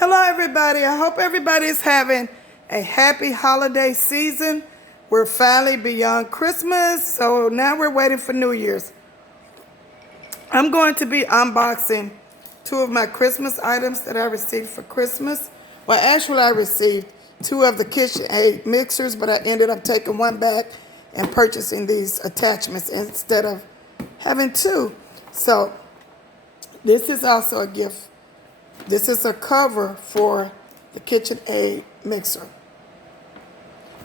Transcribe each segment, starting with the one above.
Hello, everybody. I hope everybody is having a happy holiday season. We're finally beyond Christmas, so now we're waiting for New Year's. I'm going to be unboxing two of my Christmas items that I received for Christmas. Well, actually, I received two of the KitchenAid mixers, but I ended up taking one back and purchasing these attachments instead of having two. So this is also a gift. This is a cover for the KitchenAid mixer.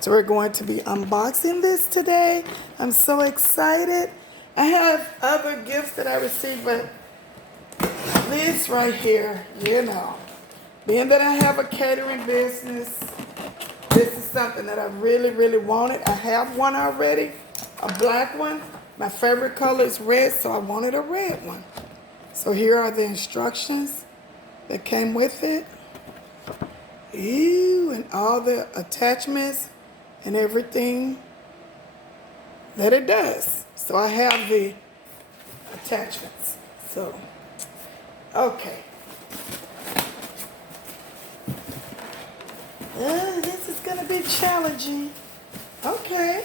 So we're going to be unboxing this today. I'm so excited. I have other gifts that I received, but this right here, being that I have a catering business, this is something that I really, really wanted. I have one already, a black one. My favorite color is red, so I wanted a red one. So here are the instructions that came with it. Ew, and all the attachments and everything that it does. So I have the attachments. So, okay. This is gonna be challenging. Okay.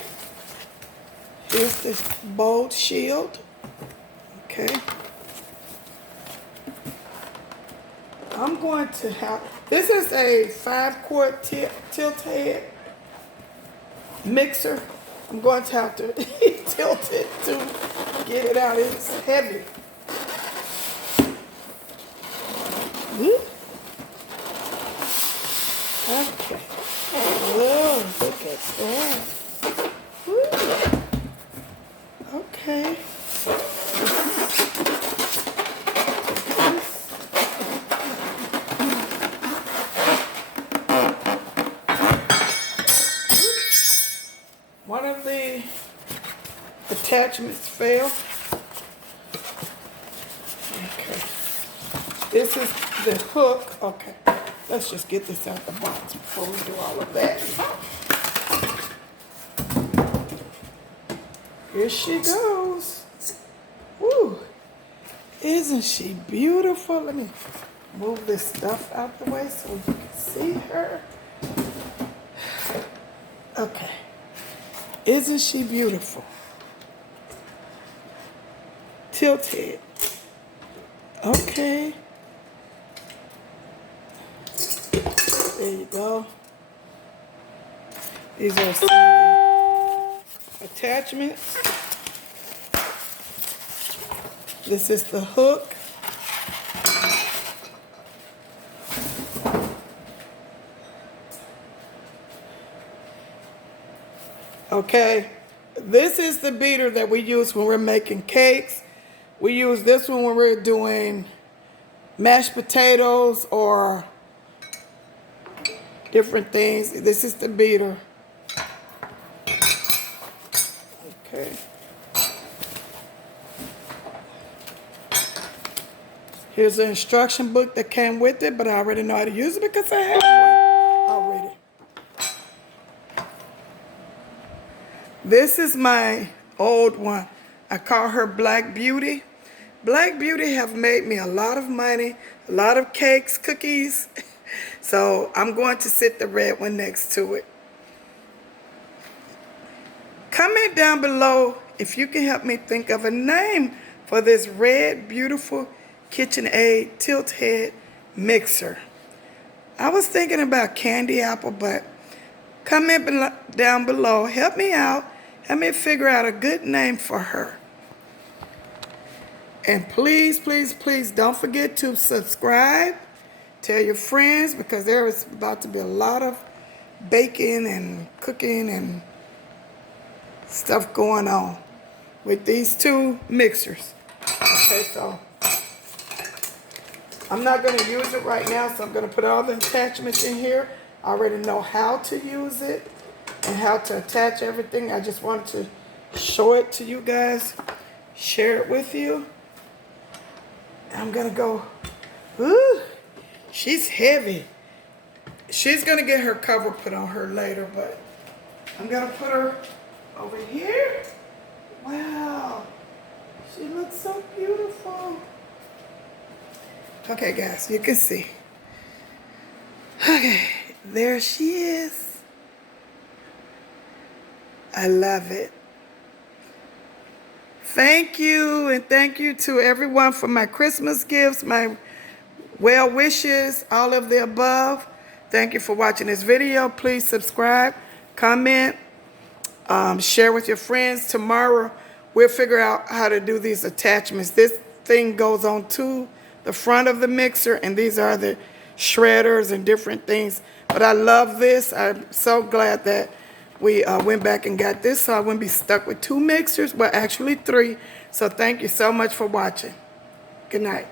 Here's this bold shield. Okay. I'm going to have, this is a 5-quart tilt head mixer. I'm going to have to tilt it to get it out. It's heavy. Okay. Oh, look at that. Woo. Okay. One of the attachments fell. Okay. This is the hook. Okay. Let's just get this out the box before we do all of that. Here she goes. Woo. Isn't she beautiful? Let me move this stuff out the way so you can see her. Okay. Isn't she beautiful? Tilted. Okay. There you go. These are some of the attachments. This is the hook. Okay, this is the beater that we use when we're making cakes. We use this one when we're doing mashed potatoes or different things. This is the beater. Okay. Here's the instruction book that came with it, but I already know how to use it because I have one already. This is my old one. I call her Black Beauty. Black Beauty have made me a lot of money, a lot of cakes, cookies. So I'm going to sit the red one next to it. Comment down below if you can help me think of a name for this red, beautiful KitchenAid tilt head mixer. I was thinking about candy apple, but comment down below. Help me out. Help me figure out a good name for her. And please, please, please don't forget to subscribe. Tell your friends because there is about to be a lot of baking and cooking and stuff going on with these two mixers. Okay, so I'm not going to use it right now, so I'm going to put all the attachments in here. I already know how to use it and how to attach everything. I just wanted to show it to you guys, share it with you. I'm going to go, ooh, she's heavy. She's going to get her cover put on her later, but I'm going to put her over here. Wow, she looks so beautiful. Okay, guys, you can see. Okay, there she is. I love it. Thank you, and thank you to everyone for my Christmas gifts, my well wishes, all of the above. Thank you for watching this video. Please subscribe, comment, share with your friends. Tomorrow, we'll figure out how to do these attachments. This thing goes on to the front of the mixer, and these are the shredders and different things. But I love this. I'm so glad that we went back and got this, so I wouldn't be stuck with 2 mixers, but actually 3. So thank you so much for watching. Good night.